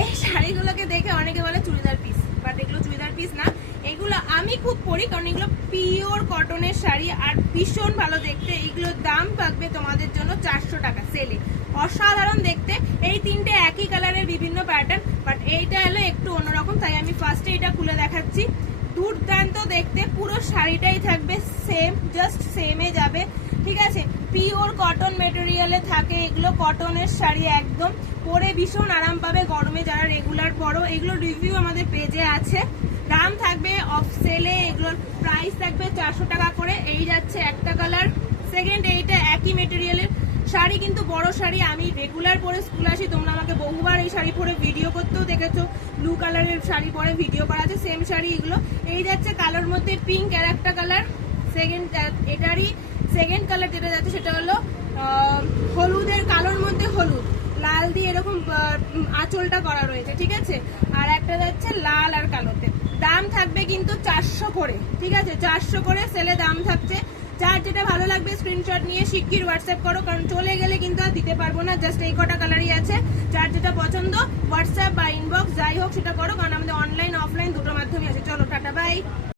এই শাড়িগুলোকে দেখে অনেকে বলে চুড়িদার পিস, বাট এগুলো চুড়িদার পিস না, এগুলো আমি খুব পরি কারণ এগুলো পিওর কটনের শাড়ি আর ভীষণ ভালো দেখতে। এইগুলোর দাম থাকবে তোমাদের জন্য 400 টাকা সেলে। অসাধারণ দেখতে, এই তিনটে একই কালারের বিভিন্ন প্যাটার্ন, বাট এইটা হলো একটু অন্যরকম, তাই আমি ফার্স্টে এটা খুলে দেখাচ্ছি। দুর্দান্ত দেখতে, পুরো শাড়িটাই থাকবে সেম, জাস্ট সেমে যাবে, ঠিক আছে। পিওর কটন মেটেরিয়ালে থাকে এগুলো, কটনের শাড়ি একদম, পরে ভীষণ আরাম পাবে গরমে যারা রেগুলার পরো। এগুলোর রিভিউ আমাদের পেজে আছে। দাম থাকবে অফ সেলে, এগুলোর প্রাইস থাকবে 400 টাকা করে। এই যাচ্ছে একটা কালার, সেকেন্ড এইটা একই মেটেরিয়ালের শাড়ি, কিন্তু বড় শাড়ি। আমি রেগুলার পরে স্কুল আসি, তোমরা আমাকে বহুবার এই শাড়ি পরে ভিডিও করতেও দেখেছো, ব্লু কালারের শাড়ি পরে ভিডিও করা আছে, সেম শাড়ি এগুলো। এই যাচ্ছে কালোর মধ্যে পিঙ্ক আর একটা কালার, সেকেন্ড এটারই সেকেন্ড কালার যেটা যাচ্ছে সেটা হলো হলুদের, কালোর মধ্যে হলুদ, লাল দিয়ে এরকম আঁচলটা করা রয়েছে, ঠিক আছে। আর একটা যাচ্ছে লাল আর কালোতে। দাম থাকবে কিন্তু 400 করে, ঠিক আছে, 400 করে সেলে দাম থাকছে। যার যেটা ভালো লাগবে স্ক্রিনশট নিয়ে শিগগির হোয়াটসঅ্যাপ করো, কারণ চলে গেলে কিন্তু আর দিতে পারবো না, জাস্ট এই কটা কালারই আছে। যার যেটা পছন্দ হোয়াটসঅ্যাপ বা ইনবক্স যাই হোক সেটা করো, কারণ আমাদের অনলাইন অফলাইন দুটো মাধ্যমে আছে। চলো টাটা বাই।